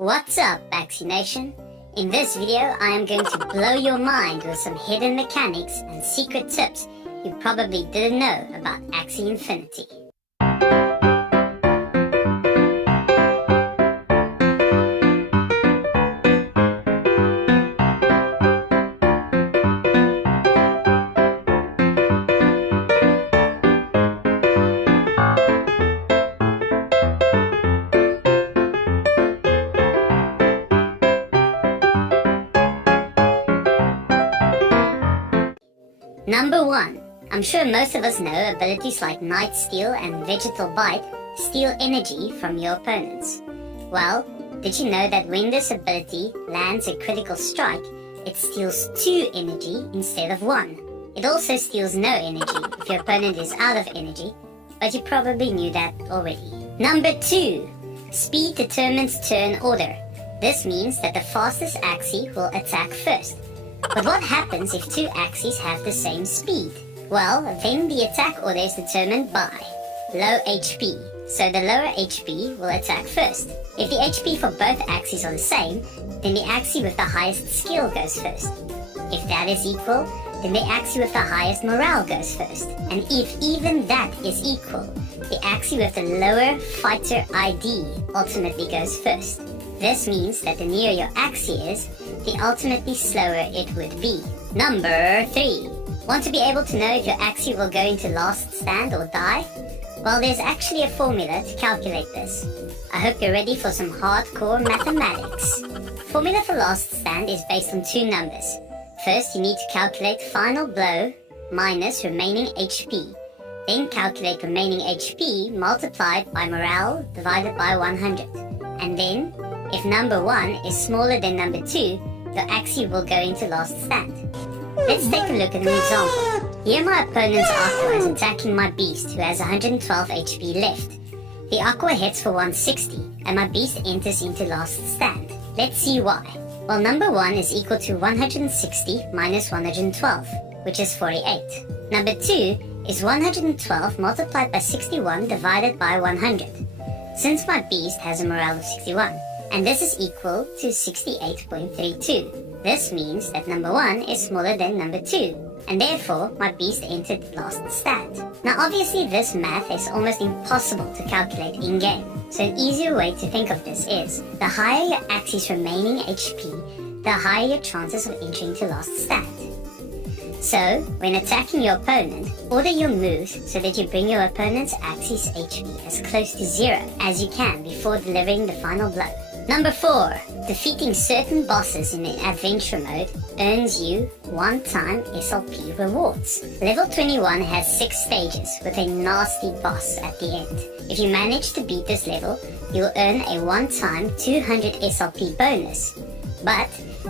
What's up, Axie Nation? In this video, I am going to blow your mind with some hidden mechanics and secret tips you probably didn't know about Axie Infinity. Number 1. I'm sure most of us know abilities like Night Steal and Vegetal Bite steal energy from your opponents. Well, did you know that when this ability lands a critical strike, it steals 2 energy instead of 1? It also steals no energy if your opponent is out of energy, but you probably knew that already. Number 2. Speed determines turn order. This means that the fastest Axie will attack first. But what happens if 2 Axies have the same speed? Well, then the attack order is determined by low HP. So the lower HP will attack first. If the HP for both Axies are the same, then the Axie with the highest skill goes first. If that is equal, then the Axie with the highest morale goes first. And if even that is equal, the Axie with the lower fighter ID ultimately goes first. This means that the nearer your Axie is, the ultimately slower it would be. Number 3. Want to be able to know if your Axie will go into last stand or die? Well, there's actually a formula to calculate this. I hope you're ready for some hardcore mathematics. Formula for last stand is based on 2 numbers. First, you need to calculate final blow minus remaining HP. Then calculate remaining HP multiplied by morale divided by 100. And then, if number 1 is smaller than number 2, your Axie will go into last stand. Let's take a look at an example. Here my opponent's Aqua is attacking my beast who has 112 HP left. The Aqua hits for 160 and my beast enters into last stand. Let's see why. Well, number 1 is equal to 160 minus 112, which is 48. Number 2 is 112 multiplied by 61 divided by 100. Since my beast has a morale of 61, and this is equal to 68.32. This means that number 1 is smaller than number 2, and therefore my beast entered last stand. Now obviously this math is almost impossible to calculate in-game, so an easier way to think of this is, the higher your Axie's remaining HP, the higher your chances of entering to last stand. So, when attacking your opponent, order your moves so that you bring your opponent's Axie's HP as close to 0 as you can before delivering the final blow. Number 4. Defeating certain bosses in the adventure mode earns you one-time SLP rewards. Level 21 has 6 stages with a nasty boss at the end. If you manage to beat this level, you'll earn a one-time 200 SLP bonus. But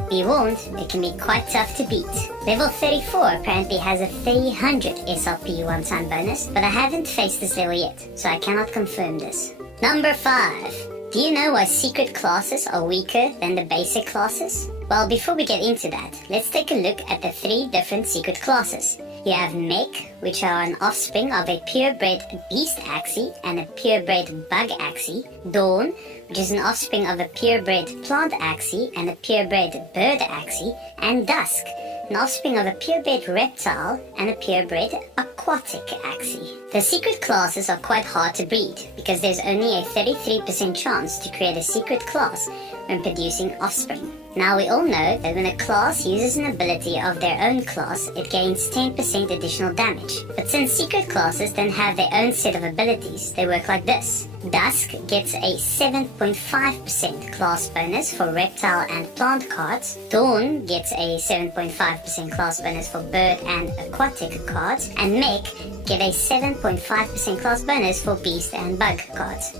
be warned, it can be quite tough to beat. Level 34 apparently has a 300 SLP one-time bonus, but I haven't faced this level yet, so I cannot confirm this. Number 5. Do you know why secret classes are weaker than the basic classes? Well, before we get into that, let's take a look at the 3 different secret classes. You have Mech, which are an offspring of a purebred beast Axie and a purebred bug Axie. Dawn, which is an offspring of a purebred plant Axie and a purebred bird Axie. And Dusk, an offspring of a purebred reptile and a purebred aquatic Axie. The secret classes are quite hard to breed because there's only a 33% chance to create a secret class when producing offspring. Now we all know that when a class uses an ability of their own class, it gains 10% additional damage. But since secret classes don't have their own set of abilities, they work like this. Dusk gets a 7.5% class bonus for reptile and plant cards. Dawn gets a 7.5% class bonus for bird and aquatic cards. And Mech get a 7.5% class bonus for beast and bug cards.